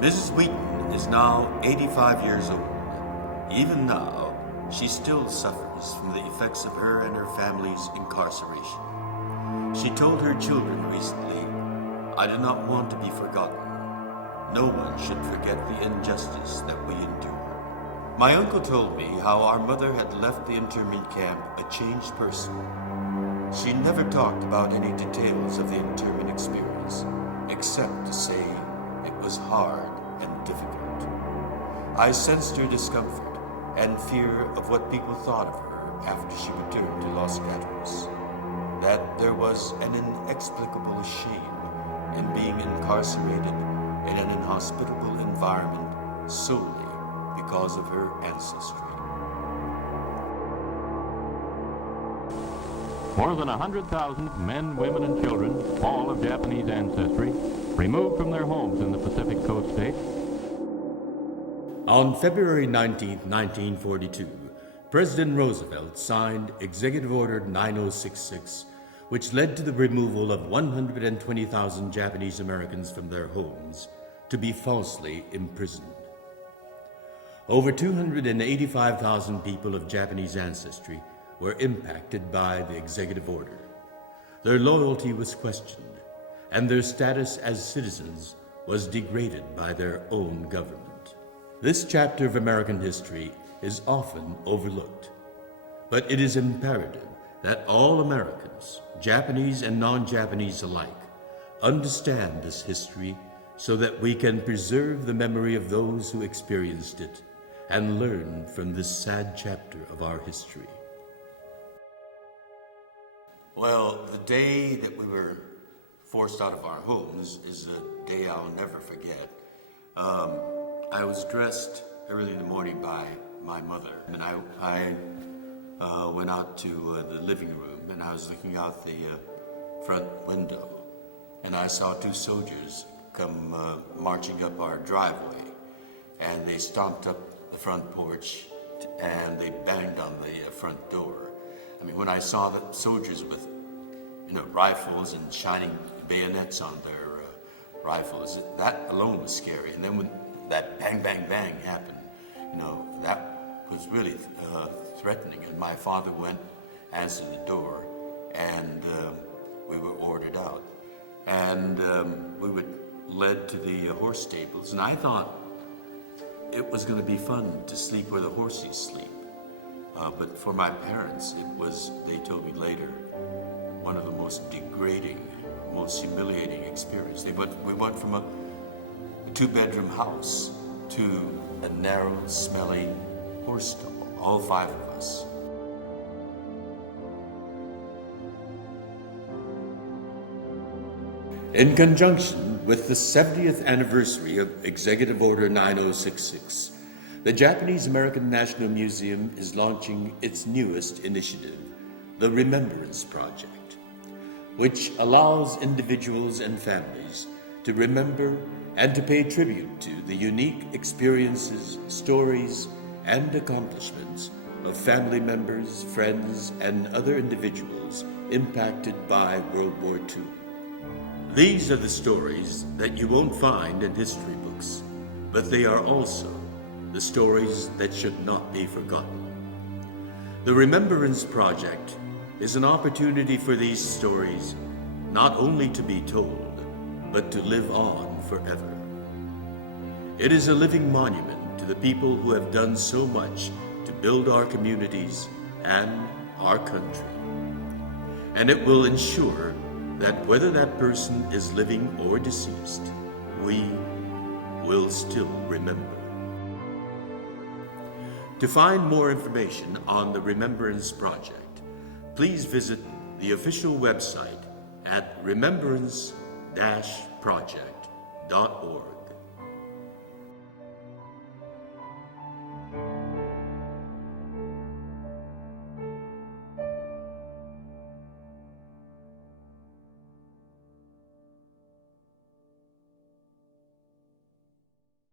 Mrs. Wheaton is now 85 years old. Even now, she still suffers from the effects of her and her family's incarceration. She told her children recently, "I do not want to be forgotten. No one should forget the injustice that we endure." My uncle told me how our mother had left the internment camp a changed person. She never talked about any details of the internment experience, except to say it was hard and difficult. I sensed her discomfort and fear of what people thought of her after she returned to Los Gatos, that there was an inexplicable shame in being incarcerated in an inhospitable environment solely because of her ancestry. More than 100,000 men, women, and children, all of Japanese ancestry, removed from their homes in the Pacific Coast states. On February 19, 1942, President Roosevelt signed Executive Order 9066, which led to the removal of 120,000 Japanese Americans from their homes to be falsely imprisoned. Over 285,000 people of Japanese ancestry were impacted by the executive order. Their loyalty was questioned, and their status as citizens was degraded by their own government. This chapter of American history is often overlooked, but it is imperative that all Americans, Japanese and non-Japanese alike, understand this history so that we can preserve the memory of those who experienced it and learn from this sad chapter of our history. Well, the day that we were forced out of our homes is a day I'll never forget. I was dressed early in the morning by my mother, and I went out to the living room, and I was looking out the front window, and I saw two soldiers come marching up our driveway, and they stomped up the front porch, and they banged on the front door. I mean, when I saw the soldiers with, rifles and shining bayonets on their rifles, that alone was scary. And then when that bang, bang, bang happened, that was really threatening. And my father went, answered the door, and we were ordered out. And we were led to the horse stables, and I thought it was going to be fun to sleep where the horses sleep. But for my parents, they told me later, one of the most degrading, most humiliating experience. We went from a two-bedroom house to a narrow, smelly horse stable, all five of us. In conjunction with the 70th anniversary of Executive Order 9066, the Japanese American National Museum is launching its newest initiative, the Remembrance Project, which allows individuals and families to remember and to pay tribute to the unique experiences, stories, and accomplishments of family members, friends, and other individuals impacted by World War II. These are the stories that you won't find in history books, but they are also the stories that should not be forgotten. The Remembrance Project is an opportunity for these stories not only to be told, but to live on forever. It is a living monument to the people who have done so much to build our communities and our country. And it will ensure that whether that person is living or deceased, we will still remember. To find more information on the Remembrance Project, please visit the official website at remembrance-project.org.